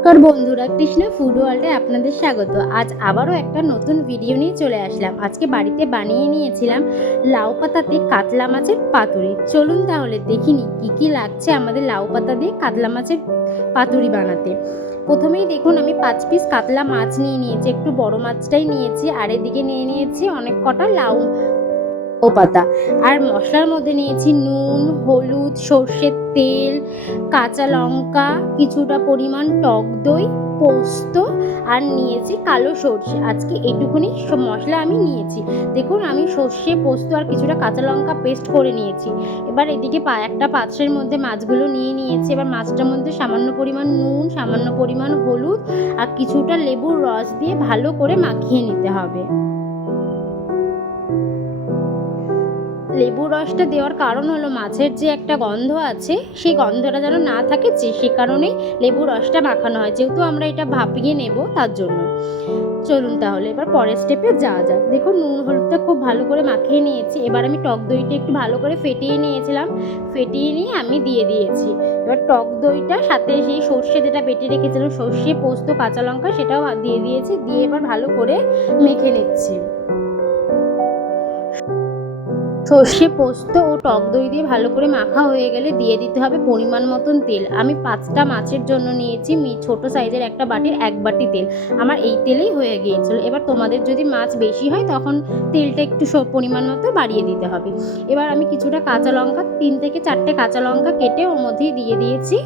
নমস্কার বন্ধুরা, কৃষ্ণা ফুড ওয়ার্ল্ডে আপনাদের স্বাগত। আজ আবারও একটা নতুন ভিডিও নিয়ে চলে আসলাম। আজকে বাড়িতে বানিয়ে নিয়েছিলাম লাউ পাতাতে কাতলা মাছের পাতুরি। চলুন তাহলে দেখিনি কি কি লাগছে আমাদের লাউ পাতা দিয়ে কাতলা মাছের পাতুরি বানাতে। প্রথমেই দেখুন, আমি পাঁচ পিস কাতলা মাছ নিয়ে নিয়েছি, একটু বড় মাছটাই নিয়েছি, আর এদিকে নিয়ে নিয়েছি অনেক কটা লাউ ও পাতা। আর মশলার মধ্যে নিয়েছি নুন, হলুদ, সর্ষের তেল, কাঁচা লঙ্কা, কিছুটা পরিমাণ টক দই, পোস্ত, আর নিয়েছি কালো সর্ষে। আজকে এইটুকুনি সব মশলা আমি নিয়েছি। দেখুন, আমি সর্ষে, পোস্ত আর কিছুটা কাঁচা লঙ্কা পেস্ট করে নিয়েছি। এবার এদিকে একটা পাত্রের মধ্যে মাছগুলো নিয়ে নিয়েছি। এবার মাছটার মধ্যে সামান্য পরিমাণ নুন, সামান্য পরিমাণ হলুদ আর কিছুটা লেবুর রস দিয়ে ভালো করে মাখিয়ে নিতে হবে। লেবু রসটা দেওয়ার কারণ হলো মাছের যে একটা গন্ধ আছে, সেই গন্ধটা যেন না থাকে, যে সে কারণেই লেবু রসটা মাখানো হয়। যেহেতু আমরা এটা ভাপিয়ে নেব তার জন্য। চলুন তাহলে এবার পরের স্টেপে যাওয়া যাক। দেখুন, নুন হলুদটা খুব ভালো করে মাখিয়ে নিয়েছি। এবার আমি টক দইটা একটু ভালো করে ফেটিয়ে নিয়েছিলাম। ফেটিয়ে নিয়ে আমি দিয়ে দিয়েছি। এবার টক দইটা সাথে সেই সর্ষে যেটা বেটে রেখেছিলাম, সর্ষে, পোস্ত, কাঁচা লঙ্কা, সেটাও দিয়ে দিয়েছি। দিয়ে এবার ভালো করে মেখে নিচ্ছি। সর্ষে পোস্ত ও টক দই দিয়ে ভালো করে মাখা হয়ে গেলে দিয়ে দিতে হবে পরিমাণ মতন তেল। আমি পাঁচটা মাছের জন্য নিয়েছি, মি ছোট সাইজের একটা বাটির এক বাটি তেল। আমার এই তেলেই হয়ে গিয়েছিল। এবার তোমাদের যদি মাছ বেশি হয় তখন তেলটা একটু পরিমাণ মতো বাড়িয়ে দিতে হবে। এবার আমি কিছুটা কাঁচা লঙ্কা, তিন থেকে চারটে কাঁচা লঙ্কা কেটে ওর মধ্যেই দিয়ে দিয়েছি।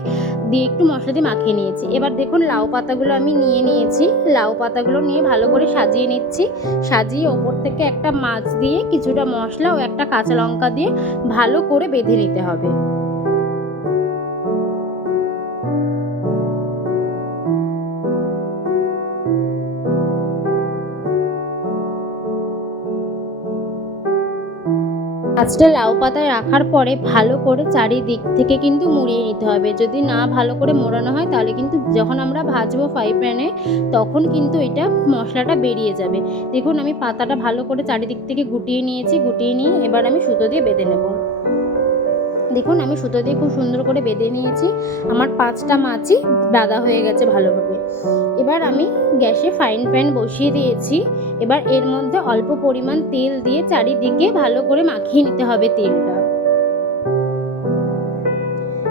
দিয়ে একটু মশলা দিয়ে মাখিয়ে নিয়েছি। এবার দেখুন লাউ পাতাগুলো আমি নিয়ে নিয়েছি। লাউ পাতাগুলো নিয়ে ভালো করে সাজিয়ে নিচ্ছি। সাজিয়ে ওপর থেকে একটা মাছ দিয়ে কিছুটা মশলা ও একটা কাঁচা লঙ্কা দিয়ে ভালো করে বেঁধে নিতে হবে। মাছটা লাউ পাতায় রাখার পরে ভালো করে চারিদিক থেকে কিন্তু মুড়িয়ে নিতে হবে। যদি না ভালো করে মোড়ানো হয়, তাহলে কিন্তু যখন আমরা ভাজবো ফ্রাই প্যানে তখন কিন্তু এটা মশলাটা বেরিয়ে যাবে। দেখুন, আমি পাতাটা ভালো করে চারিদিক থেকে গুটিয়ে নিয়েছি, গুটিয়ে নিয়ে এবার আমি সুতো দিয়ে বেঁধে নেব। দেখুন, আমি সুতো দিয়ে খুব সুন্দর করে বেঁধে নিয়েছি। আমার পাঁচটা মাছই বাঁধা হয়ে গেছে ভালোভাবে। এবার আমি গ্যাসে ফাইন প্যান বসিয়ে দিয়েছি। এবার এর মধ্যে অল্প পরিমাণ তেল দিয়ে চারিদিকে ভালো করে মাখিয়ে নিতে হবে তেলটা।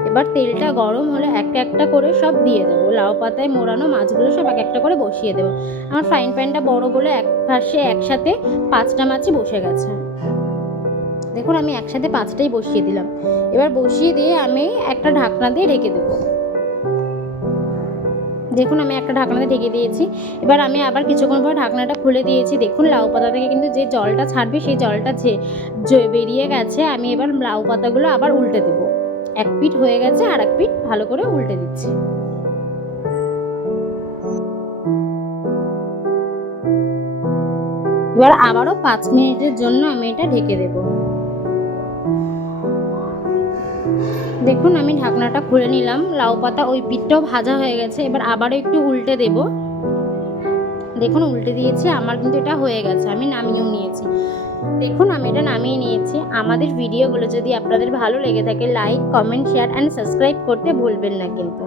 এবার তেলটা গরম হলে একটা একটা করে সব দিয়ে দেবো। লাউ পাতায় মোড়ানো মাছগুলো সব এক একটা করে বসিয়ে দেবো। আমার ফ্রাইং প্যানটা বড় বলে এক পাশে একসাথে পাঁচটা মাছই বসে গেছে। দেখুন, আমি একসাথে পাঁচটাই বসিয়ে দিলাম। এবার বসিয়ে দিয়ে আমি একটা ঢাকনা দিয়ে রেখে দেবো। দেখুন, আমি একটা ঢাকনাতে ঢেকে দিয়েছি। এবার আমি আবার কিছুক্ষণ পর ঢাকনাটা খুলে দিয়েছি। দেখুন, লাউ পাতা থেকে কিন্তু যে জলটা ছাড়বে, সেই জলটা যে- বেরিয়ে গেছে, আমি এবার লাউ পাতাগুলো আবার উল্টে দেব। এক পিঠ হয়ে গেছে আর এক পিঠ ভালো করে উল্টে দিচ্ছি। এবার আবারও পাঁচ মিনিটের জন্য আমি এটা ঢেকে দেব। দেখুন, আমি ঢাকনাটা খুলে নিলাম। লাউ পাতা ওই পিঠটাও ভাজা হয়ে গেছে। এবার আবারও একটু উল্টে দেব। দেখুন, উল্টে দিয়েছি, আমার কিন্তু এটা হয়ে গেছে। আমি নামিয়েও নিয়েছি। দেখুন, আমি এটা নামিয়ে নিয়েছি। আমাদের ভিডিওগুলো যদি আপনাদের ভালো লেগে থাকে like comment share and subscribe করতে ভুলবেন না কিন্তু।